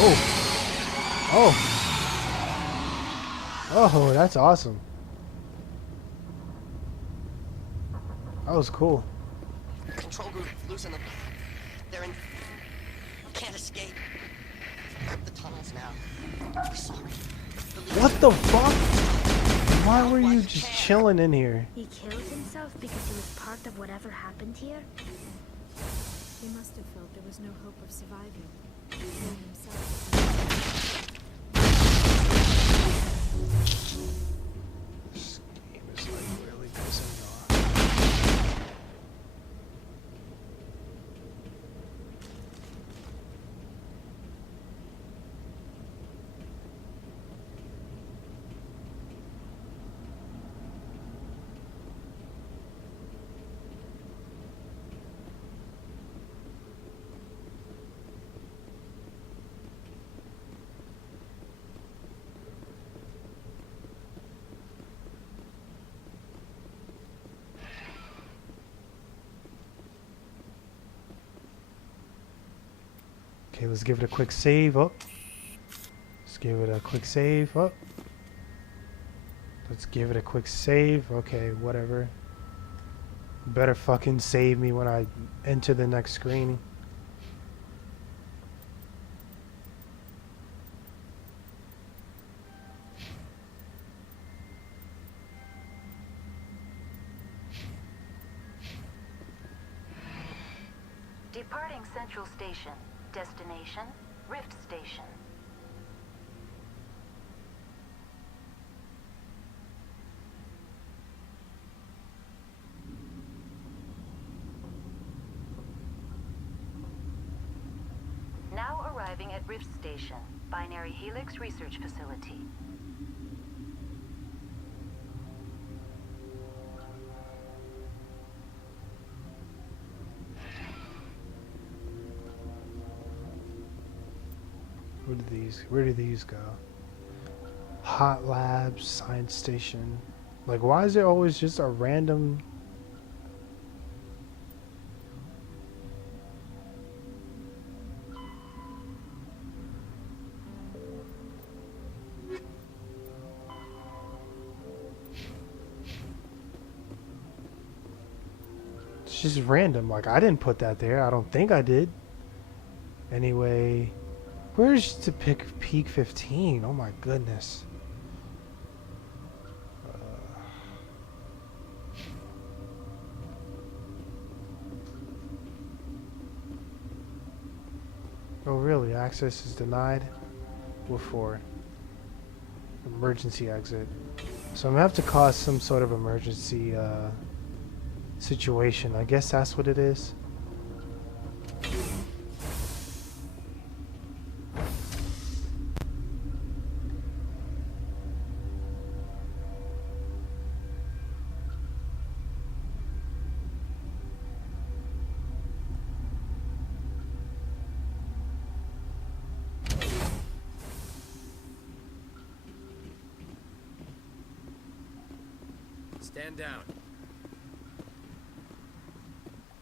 Oh, oh, that's awesome. That was cool. Control group, losing them. They're in... Can't escape. The tunnels now. Sorry. What the fuck? Why were you just chilling in here? He killed himself because he was part of whatever happened here? He must have felt there was no hope of surviving. Killing himself. This game is like really pissing me off. Okay, let's give it a quick save up. Let's give it a quick save up. Let's give it a quick save. Okay, whatever. Better fucking save me when I enter the next screen. Departing Central Station. Destination, Rift Station. Now arriving at Rift Station, Binary Helix Research Facility. Where do these go? Hot Labs, Science Station. Like, why is there always just a random... It's just random. Like, I didn't put that there. I don't think I did. Anyway... Where's the peak 15? Oh my goodness. Oh really? Access is denied? What for? Emergency exit. So I'm gonna have to cause some sort of emergency situation. I guess that's what it is. Stand down.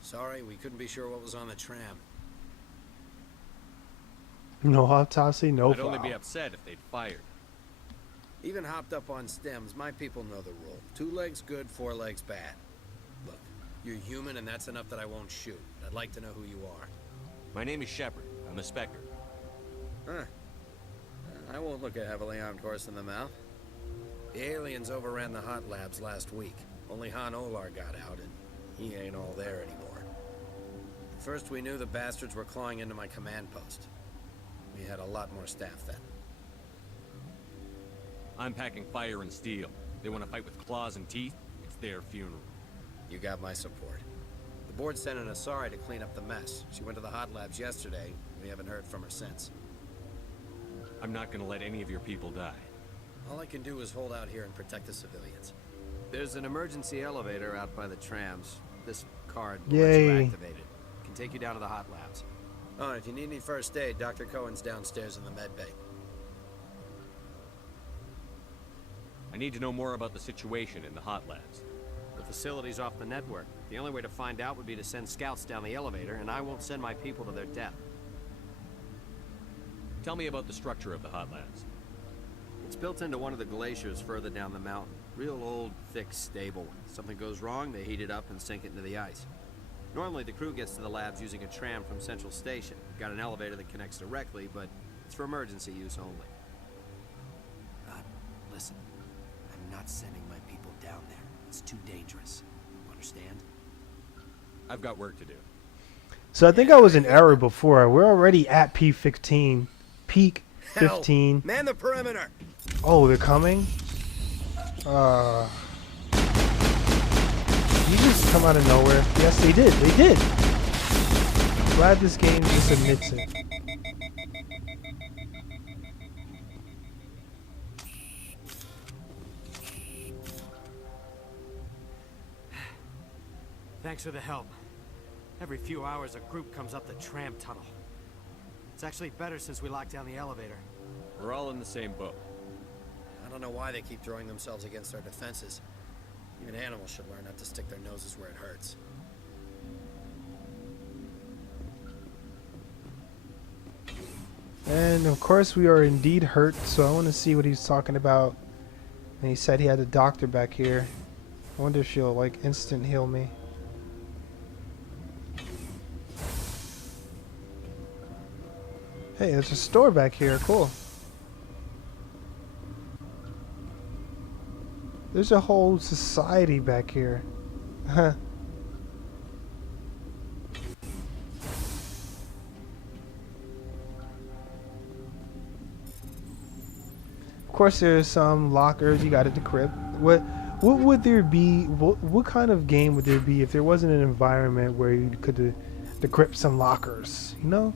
Sorry, we couldn't be sure what was on the tram. No autopsy, no I'd file. only be upset if they'd fired. Even hopped up on stems, my people know the rule. 2 legs good, 4 legs bad. Look, you're human and that's enough that I won't shoot. I'd like to know who you are. My name is Shepard. I'm a Spectre. Huh. I won't look a heavily armed horse in the mouth. The aliens overran the hot labs last week. Only Han Olar got out, and he ain't all there anymore. First we knew the bastards were clawing into my command post. We had a lot more staff then. I'm packing fire and steel. They want to fight with claws and teeth? It's their funeral. You got my support. The board sent an Asari to clean up the mess. She went to the hot labs yesterday. We haven't heard from her since. I'm not gonna let any of your people die. All I can do is hold out here and protect the civilians. There's an emergency elevator out by the trams. This card will let you activate it. Can take you down to the hot labs. Oh, and if you need any first aid, Dr. Cohen's downstairs in the med bay. I need to know more about the situation in the hot labs. The facility's off the network. The only way to find out would be to send scouts down the elevator, and I won't send my people to their death. Tell me about the structure of the hot labs. It's built into one of the glaciers further down the mountain. Real old, thick, stable one. Something goes wrong, they heat it up and sink it into the ice. Normally, the crew gets to the labs using a tram from Central Station. We've got an elevator that connects directly, but it's for emergency use only. Listen, I'm not sending my people down there. It's too dangerous. Understand? I've got work to do. So I think I was in error before. We're already at P15. Peak 15. Hell, man the perimeter! Oh, they're coming? You just come out of nowhere. Yes, they did. They did. Glad this game just admits it. Thanks for the help. Every few hours a group comes up the tram tunnel. It's actually better since we locked down the elevator. We're all in the same boat. I don't know why they keep throwing themselves against our defenses. Even animals should learn not to stick their noses where it hurts. And of course we are indeed hurt, so I want to see what he's talking about. And he said he had a doctor back here. I wonder if she'll like instant heal me. Hey, there's a store back here. Cool. There's a whole society back here. Huh. Of course, there's some lockers you got to decrypt. What would there be? What kind of game would there be if there wasn't an environment where you could decrypt some lockers? You know,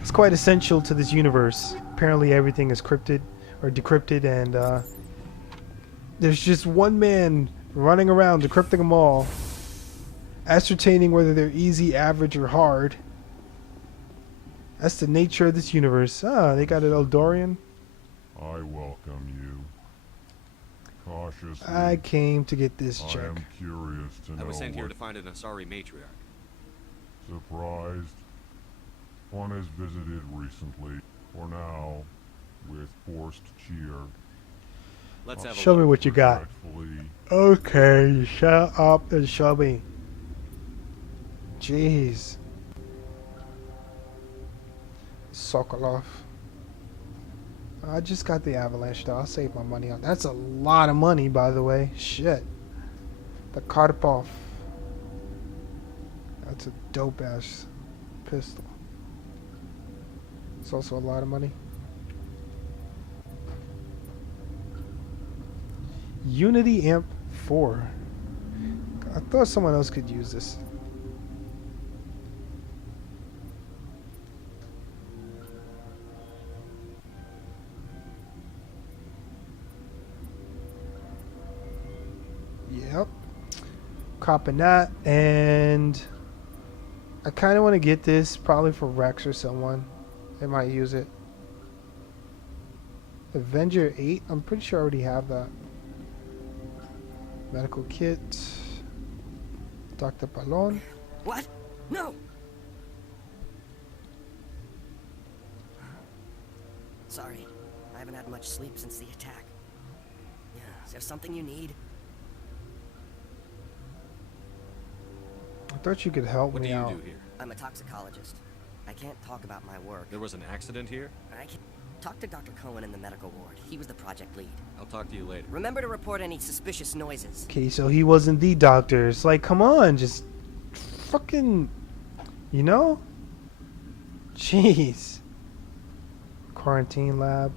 it's quite essential to this universe. Apparently, everything is crypted or decrypted, and there's just one man running around decrypting them all, ascertaining whether they're easy, average, or hard. That's the nature of this universe. Ah, they got an Eldorian. I welcome you. Cautiously. I came to get this check. I am curious to know I was sent here what to find an Asari matriarch. surprised. One has visited recently. For now, with forced cheer. Let's have a Show me look. what you got. Respectfully, Okay, shut up and show me. Jeez. Sokolov. I just got the avalanche though. I'll save my money on. That's a lot of money, by the way. Shit. The Karpov. That's a dope ass pistol. It's also a lot of money. Unity Amp 4. I thought someone else could use this. Yep. Copping that, and I kind of want to get this probably for Rex or someone. They might use it. Avenger 8. I'm pretty sure I already have that. Medical kit. Dr. Palon. What? No! Sorry, I haven't had much sleep since the attack. Yeah, is there something you need? I thought you could help What me do you out. do here? I'm a toxicologist. I can't talk about my work. There was an accident here? I can talk to Dr. Cohen in the medical ward. He was the project lead. I'll talk to you later. Remember to report any suspicious noises. Okay, so he wasn't the doctor. It's like, come on, just fucking, you know? Jeez. Quarantine lab.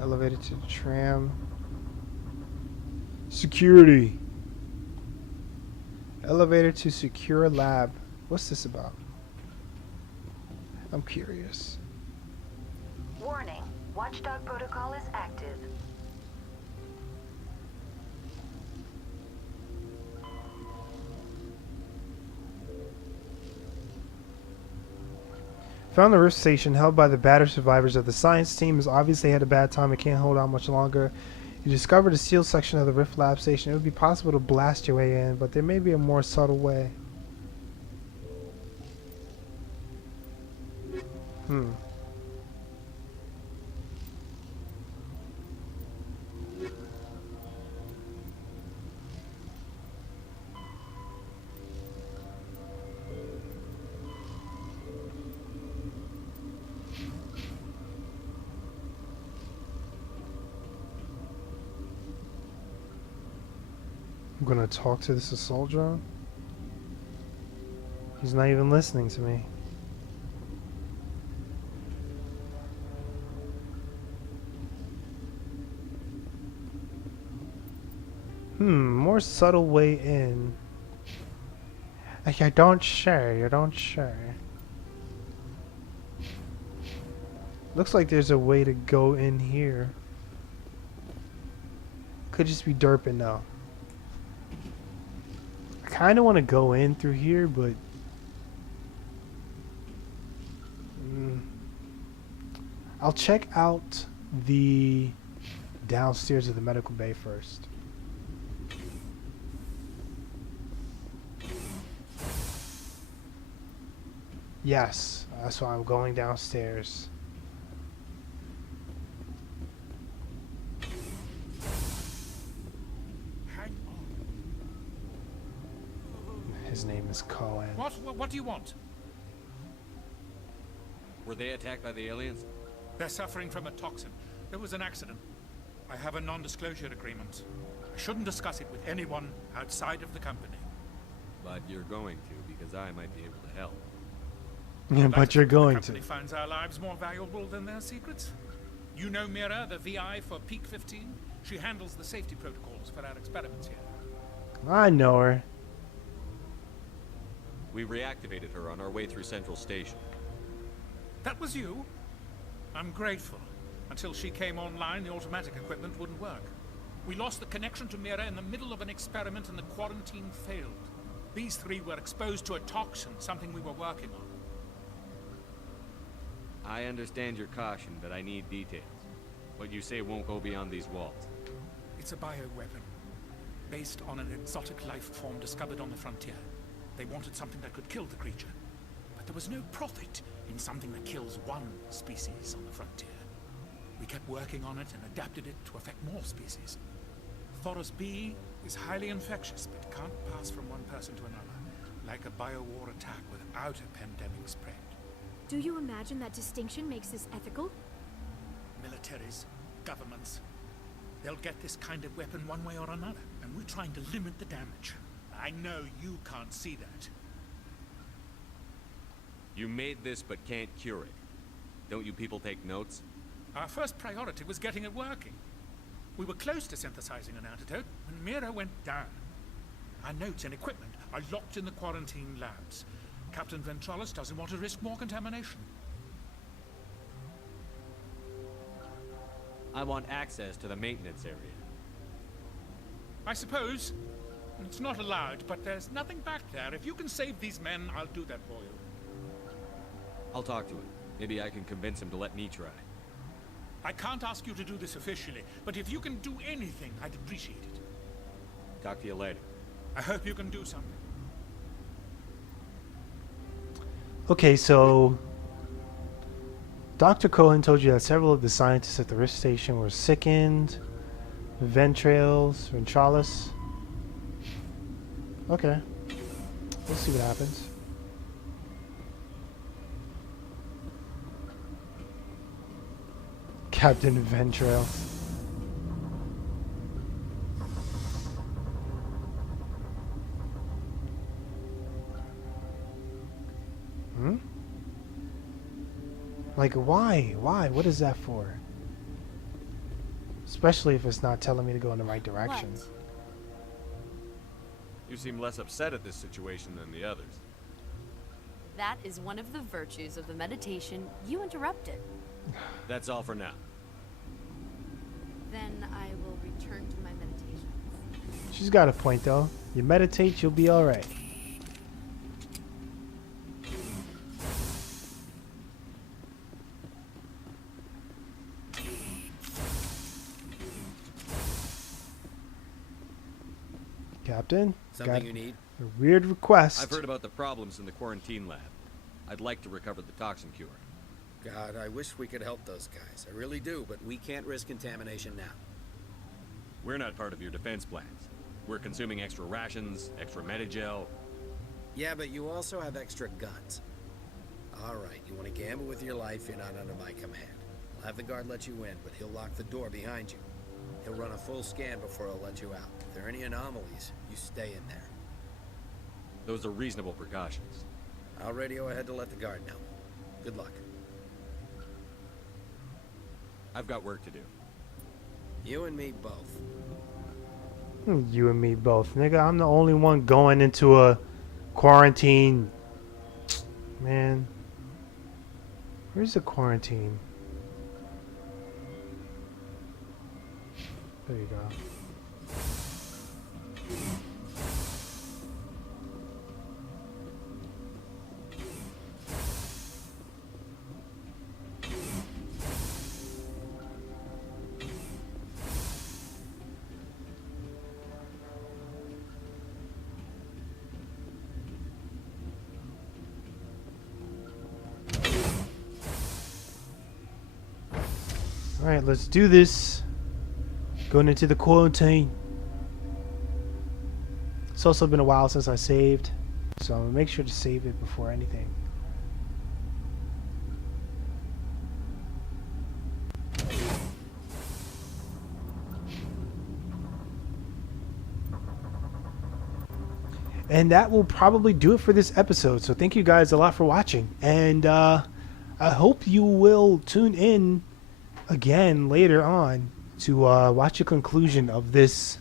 Elevator to the tram. Security. Elevator to secure lab. What's this about? I'm curious. Warning. Watchdog protocol is active. Found the rift station held by the battered survivors of the science team has obviously had a bad time and can't hold out much longer. You discovered a sealed section of the rift lab station. It would be possible to blast your way in, but there may be a more subtle way. Hmm. I'm gonna talk to this assault drone. He's not even listening to me. More subtle way in. Like, you don't share, you don't share. Looks like there's a way to go in here. Could just be derping though. I kind of want to go in through here, but I'll check out the downstairs of the medical bay first. Yes, that's why I'm going downstairs. Hang on. His name is Cohen. What do you want? Were they attacked by the aliens? They're suffering from a toxin. There was an accident. I have a non-disclosure agreement. I shouldn't discuss it with anyone outside of the company. But you're going to, because I might be able to help. Yeah, but you're going to. The company finds our lives more valuable than their secrets. You know Mira, the VI for Peak 15? She handles the safety protocols for our experiments here. I know her. We reactivated her on our way through Central Station. That was you? I'm grateful. Until she came online, the automatic equipment wouldn't work. We lost the connection to Mira in the middle of an experiment and the quarantine failed. These three were exposed to a toxin, something we were working on. I understand your caution, but I need details. What you say won't go beyond these walls. It's a bioweapon, based on an exotic life form discovered on the frontier. They wanted something that could kill the creature, but there was no profit in something that kills one species on the frontier. We kept working on it and adapted it to affect more species. Thoros B is highly infectious, but can't pass from one person to another, like a biowar attack without a pandemic spread. Do you imagine that distinction makes this ethical? Militaries, governments, they'll get this kind of weapon one way or another, and we're trying to limit the damage. I know you can't see that. You made this but can't cure it. Don't you people take notes? Our first priority was getting it working. We were close to synthesizing an antidote when Mira went down. Our notes and equipment are locked in the quarantine labs. Captain Ventralis doesn't want to risk more contamination. I want access to the maintenance area. I suppose. It's not allowed, but there's nothing back there. If you can save these men, I'll do that for you. I'll talk to him. Maybe I can convince him to let me try. I can't ask you to do this officially, but if you can do anything, I'd appreciate it. Talk to you later. I hope you can do something. Okay, so Dr. Cohen told you that several of the scientists at the Rift Station were sickened. Ventralis. Okay. We'll see what happens. Captain Ventrail. Like, why? Why? What is that for? Especially if it's not telling me to go in the right direction. What? You seem less upset at this situation than the others. That is one of the virtues of the meditation you interrupted. That's all for now. Then I will return to my meditations. She's got a point, though. You meditate, you'll be alright. Captain, Something got you need? a weird request. I've heard about the problems in the quarantine lab. I'd like to recover the toxin cure. God, I wish we could help those guys. I really do, but We can't risk contamination now. We're not part of your defense plans. We're consuming extra rations, extra Medigel. yeah, but you also have extra guns. All right, you want to gamble with your life, you're not under my command. I'll have the guard let you in, but he'll lock the door behind you. He'll run a full scan before he'll let you out. If there are any anomalies, you stay in there. Those are reasonable precautions. I'll radio ahead to let the guard know. Good luck. I've got work to do. You and me both. You and me both, nigga. I'm the only one going into a quarantine. Man, where's the quarantine? There you go. All right, let's do this. Going into the quarantine. It's also been a while since I saved, so I'm gonna make sure to save it before anything. And that will probably do it for this episode. So thank you guys a lot for watching, and I hope you will tune in again later on to watch the conclusion of this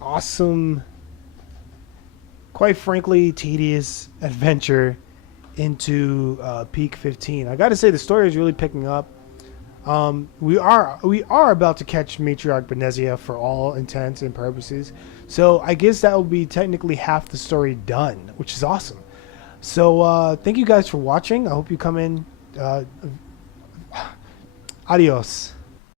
awesome, quite frankly tedious adventure into Peak 15. I gotta say, the story is really picking up. We are about to catch Matriarch Benezia for all intents and purposes, so I guess that will be technically half the story done, which is awesome. So thank you guys for watching. I hope you come in. Adios.